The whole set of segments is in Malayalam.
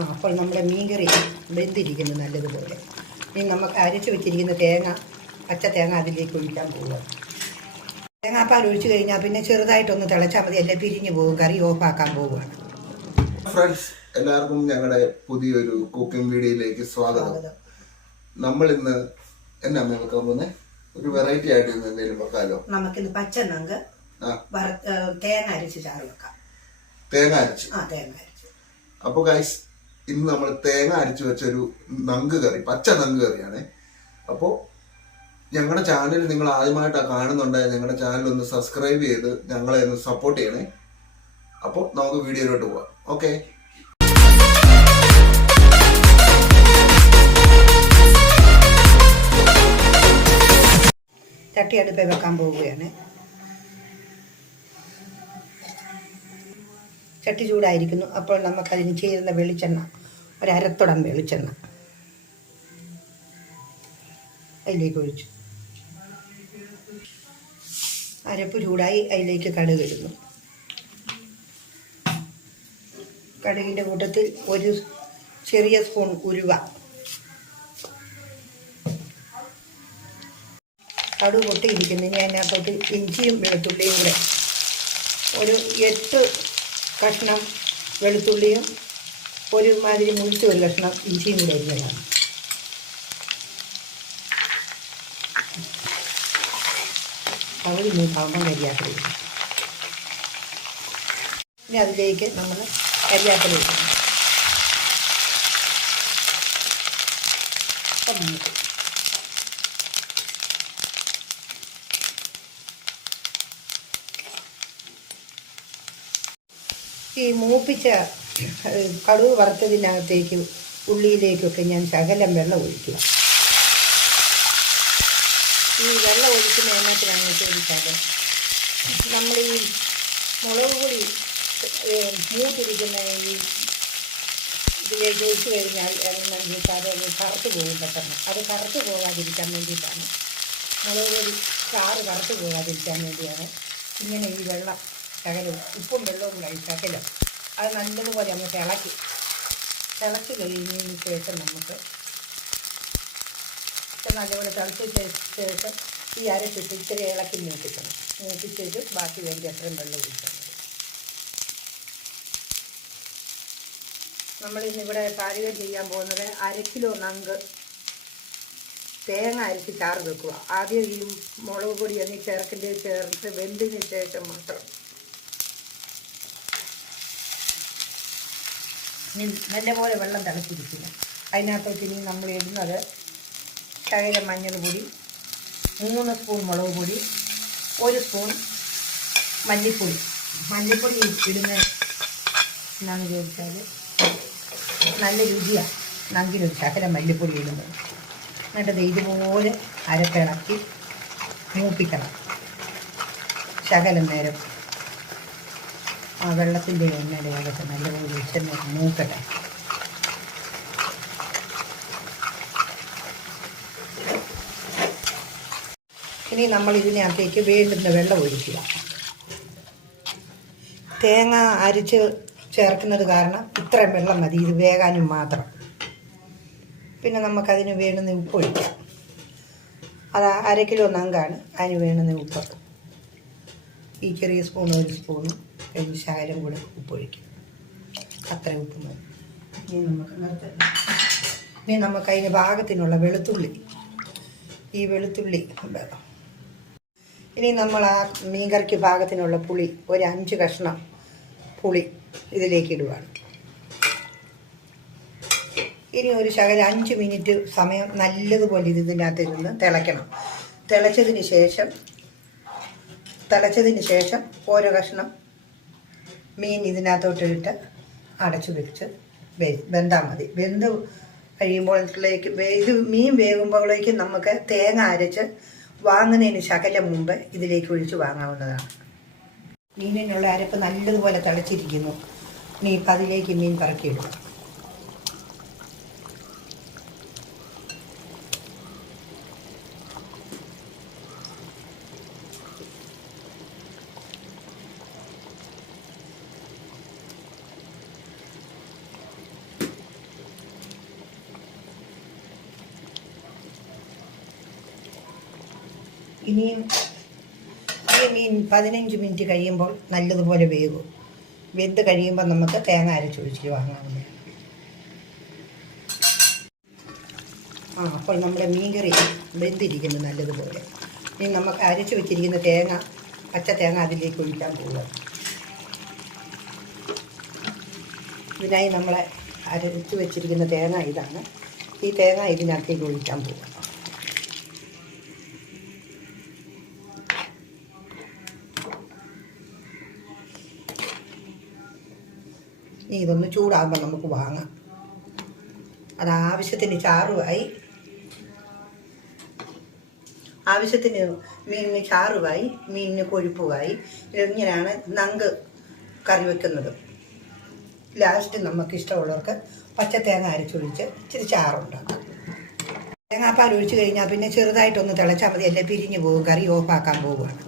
അപ്പോൾ നമ്മുടെ മീൻകറി വെന്തിരിക്കുന്നു നല്ലതുപോലെ. ഇനി നമുക്ക് അരച്ച് വെച്ചിരിക്കുന്ന പച്ച തേങ്ങ അതിലേക്ക് ഒഴിക്കാൻ പോവുക. തേങ്ങാപ്പാൽ ഒഴിച്ചു കഴിഞ്ഞാൽ പിന്നെ ചെറുതായിട്ടൊന്ന് തിളച്ചാൽ മതി, എല്ലാം പിരിഞ്ഞു പോകും. കറി ഓഫാക്കാൻ പോവുകയാണ്. ഫ്രണ്ട്സ്, എല്ലാവർക്കും ഞങ്ങളുടെ പുതിയൊരു കുക്കിംഗ് വീഡിയോയിലേക്ക് സ്വാഗതം. നമ്മൾ ഇന്ന് എന്നാ വെക്കാൻ പോകുന്നത്? ഒരു വെറൈറ്റി ആയിട്ട് ഇന്ന് എന്തെങ്കിലും വെക്കാലോ. നമുക്കിന്ന് പച്ചനങ്ക് തേങ്ങ അരച്ച് ചാറ് വെക്കാം. തേങ്ങ അരച്ച്. അപ്പൊ ഗൈസ്, ഇന്ന് നമ്മൾ തേങ്ങ അരച്ച് വെച്ചൊരു നങ്ക് കറി, പച്ച നങ്ക് കറിയാണ്. അപ്പോ ഞങ്ങളുടെ ചാനൽ നിങ്ങൾ ആദ്യമായിട്ടാണ് കാണുന്നുണ്ടെങ്കിൽ ഞങ്ങളുടെ ചാനൽ ഒന്ന് സബ്സ്ക്രൈബ് ചെയ്ത് ഞങ്ങളെ ഒന്ന് സപ്പോർട്ട് ചെയ്യണേ. അപ്പോൾ നമുക്ക് വീഡിയോയിലോട്ട് പോവാം. ഓക്കെ. ചട്ടി അടുപ്പേ വെക്കാൻ പോവുകയാണ്. ചട്ടി ചൂടായിരിക്കുന്നു. അപ്പോൾ നമുക്കതിന് ചേരുന്ന വെളിച്ചെണ്ണ, ഒരത്തുടം വെളിച്ചെണ്ണ അതിലേക്ക് ഒഴിച്ചു. അരപ്പ് ചൂടായി, അതിലേക്ക് കടുക് ഇടുന്നു. കടുകിൻ്റെ കൂട്ടത്തിൽ ഒരു ചെറിയ സ്പൂൺ ഉലുവ, കടുക് പൊട്ടിയിരിക്കുന്നു. ഇനി അതിനകത്തോട്ട് ഇഞ്ചിയും വെളുത്തുള്ളിയും കൂടെ, ഒരു 8 കഷ്ണം വെളുത്തുള്ളിയും ഒരുമാതിരി മുറിച്ച് ഒരു കഷ്ണം ഇഞ്ചിയും കൂടെ ഇരിക്കുന്നതാണ്. അവർ മൂപ്പാകുമ്പോൾ കരിയാപ്പില ഇടും. ഇനി അതിലേക്ക് നമ്മൾ കരിയാപ്പില ഇടും. ഈ മൂപ്പിച്ച കടുക് വറുത്തതിനകത്തേക്ക് ഉള്ളിയിലേക്കൊക്കെ ഞാൻ ശകലം വെള്ളം ഒഴിക്കുക. ഈ വെള്ളം ഒഴിക്കുന്ന എണ്ണത്തിലാണ് ചോദിച്ചാൽ നമ്മൾ ഈ മുളക് പൊടി മൂത്തിരിക്കുന്ന ഈ ഇതിലേക്ക് ഒഴിച്ച് കഴിഞ്ഞാൽ വേണ്ടിയിട്ട് അത് കറുത്ത് പോകും പെട്ടെന്ന്. അത് കറുത്ത് പോകാതിരിക്കാൻ വേണ്ടിയിട്ടാണ്, മുളക് പൊടി ചാറ് കറുത്ത് പോകാതിരിക്കാൻ വേണ്ടിയാണ് ഇങ്ങനെ ഈ വെള്ളം ശകലം ഉപ്പും വെള്ളവും കൂടെ ശകലം അത് നല്ലതുപോലെ നമുക്ക് തിളച്ച് കഴിഞ്ഞതിന് ശേഷം നമുക്ക് നല്ലപോലെ തിളച്ച ശേഷം ഈ അരച്ചിട്ട് ഇത്തിരി ഇളക്കി മൂപ്പിച്ചിട്ട് ബാക്കി വേണ്ടി അത്രയും വെള്ളം ഒഴിക്കണം. നമ്മളിന്നിവിടെ പാചകം ചെയ്യാൻ പോകുന്നത് 1/2 കിലോ നങ്ക് തേങ്ങ അരച്ച് ചാറ് വെക്കുക. ആദ്യം ഈ മുളക് പൊടി എന്നീ ചേർത്ത് വെന്തതിന് ശേഷം മാത്രം നല്ലപോലെ വെള്ളം തിളച്ചിരിക്കുന്നു. അതിനകത്തോട്ട് ഇനി നമ്മൾ ഇടുന്നത് ശകലം മഞ്ഞൾ പൊടി, 3 സ്പൂൺ മുളക് പൊടി, 1 സ്പൂൺ മല്ലിപ്പൊടി. മല്ലിപ്പൊടി ഇടുന്ന എന്നാന്ന് ചോദിച്ചാൽ നല്ല രുചിയാണ് നങ്കിലൊരു ശകലം മല്ലിപ്പൊടി ഇടുന്നത്. എന്നിട്ടത് ഇതുപോലെ അരപ്പിളക്കി മൂപ്പിക്കണം. ശകലം നേരം ആ വെള്ളത്തിൻ്റെ എണ്ണയുടെ അകത്ത് നല്ലപോലെ വെച്ചെണ്ണ മൂക്കട്ടെ. ഇനി നമ്മൾ ഇതിനകത്തേക്ക് വേണ്ടുന്ന വെള്ളം ഒഴിക്കുക. തേങ്ങ അരച്ച് ചേർക്കുന്നത് കാരണം ഇത്രയും വെള്ളം മതി, ഇത് വേകാനും മാത്രം. പിന്നെ നമുക്കതിന് വേണ്ടുന്ന ഉപ്പ് ഒഴിക്കാം. അത് 1/2 കിലോ നങ്കാണ്, അതിന് വേണ്ടുന്ന ഉപ്പ് ഈ ചെറിയ സ്പൂൺ 1 സ്പൂണും ശകലം കൂടെ ഉപ്പ് ഒഴിക്കും. അത്രയും ഉപ്പ് മതി. ഇനി നമുക്ക് അതിന് പാകത്തിനുള്ള വെളുത്തുള്ളി, ഈ വെളുത്തുള്ളി ഇനി നമ്മൾ ആ മീൻകറിക്ക് പാകത്തിനുള്ള പുളി, ഒരു 5 കഷ്ണം പുളി ഇതിലേക്ക് ഇടുകയാണ്. ഇനി ഒരു ശകലം 5 മിനിറ്റ് സമയം നല്ലതുപോലെ ഇതിനകത്ത് ഇരുന്ന് തിളയ്ക്കണം. തിളച്ചതിന് ശേഷം ഓരോ കഷ്ണം മീൻ ഇതിനകത്തോട്ടിട്ട് അടച്ചു വെച്ച് വെന്താൽ മതി. വെന്ത് കഴിയുമ്പോഴേക്ക് ഇത് മീൻ വേകുമ്പോഴേക്കും നമുക്ക് തേങ്ങ അരച്ച് വാങ്ങുന്നതിന് ശകലം മുമ്പ് ഇതിലേക്ക് ഒഴിച്ച് വാങ്ങാവുന്നതാണ്. മീനിനുള്ള അരപ്പ് നല്ലതുപോലെ തിളച്ചിരിക്കുന്നു. ഇനി ഇപ്പം അതിലേക്ക് മീൻ പറക്കിയിടും. ഇനിയും ഈ മീൻ 15 മിനിറ്റ് കഴിയുമ്പോൾ നല്ലതുപോലെ വേവും. വെന്ത് കഴിയുമ്പോൾ നമുക്ക് തേങ്ങ അരച്ചൊഴിച്ച് വാങ്ങാവുന്നതാണ്. അപ്പോൾ നമ്മുടെ മീൻകറി വെന്തിരിക്കുന്നു നല്ലതുപോലെ. ഇനി നമുക്ക് അരച്ച് വെച്ചിരിക്കുന്ന തേങ്ങ, പച്ച തേങ്ങ അതിലേക്ക് ഒഴിക്കാൻ പോവുക. ഇതിനായി നമ്മളെ അരച്ച് വെച്ചിരിക്കുന്ന തേങ്ങ ഇതാണ്. ഈ തേങ്ങ ഇതിനകത്തേക്ക് ഒഴിക്കാൻ പോവുക. ഇനി ഇതൊന്ന് ചൂടാകുമ്പോൾ നമുക്ക് വാങ്ങാം. അത് ആവശ്യത്തിന് ചാറുമായി, ആവശ്യത്തിന് മീനിന് ചാറുമായി, മീനിന് കൊഴുപ്പുമായി. ഇങ്ങനെയാണ് നങ്ക് കറി വെക്കുന്നത്. ലാസ്റ്റ് നമുക്ക് ഇഷ്ടമുള്ളവർക്ക് പച്ച തേങ്ങ അരച്ചൊഴിച്ച് ഇച്ചിരി ചാറുണ്ടാക്കാം. തേങ്ങാപ്പാൽ ഒഴിച്ച് കഴിഞ്ഞാൽ പിന്നെ ചെറുതായിട്ടൊന്ന് തിളച്ചാൽ മതി, എല്ലാം പിരിഞ്ഞു പോകും. കറി ഓഫാക്കാൻ പോവുകയാണ്.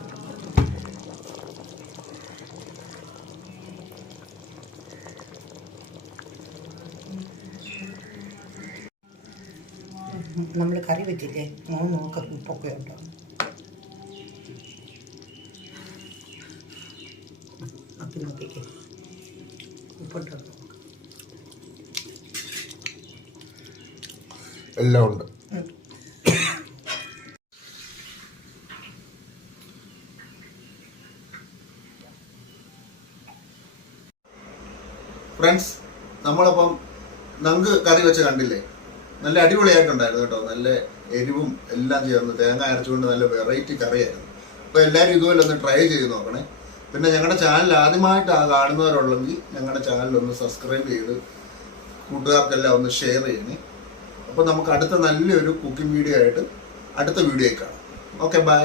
നമ്മൾ കറി വെച്ചില്ലേ, നോക്ക് ഉപ്പൊക്കെ ഉണ്ടോ. അപ്പം നോക്കിക്കേ, ഉപ്പുണ്ടോ? എല്ലാം ഉണ്ട്. ഫ്രണ്ട്സ്, നമ്മളപ്പം നങ്ക് കറി വെച്ച് കണ്ടില്ലേ, നല്ല അടിപൊളിയായിട്ടുണ്ടായിരുന്നു കേട്ടോ. നല്ല എരിവും എല്ലാം ചേർന്ന് തേങ്ങ അരച്ചുകൊണ്ട് നല്ല വെറൈറ്റി കറിയായിരുന്നു. അപ്പോൾ എല്ലാവരും ഇതുപോലെ ഒന്ന് ട്രൈ ചെയ്ത് നോക്കണേ. പിന്നെ ഞങ്ങളുടെ ചാനൽ ആദ്യമായിട്ട് കാണുന്നവരുള്ളെങ്കിൽ ഞങ്ങളുടെ ചാനൽ ഒന്ന് സബ്സ്ക്രൈബ് ചെയ്ത് കൂട്ടുകാർക്കെല്ലാം ഒന്ന് ഷെയർ ചെയ്യണേ. അപ്പോൾ നമുക്ക് അടുത്ത നല്ലൊരു കുക്കിംഗ് വീഡിയോ ആയിട്ട് അടുത്ത വീഡിയോയിൽ കാണാം. Okay, by.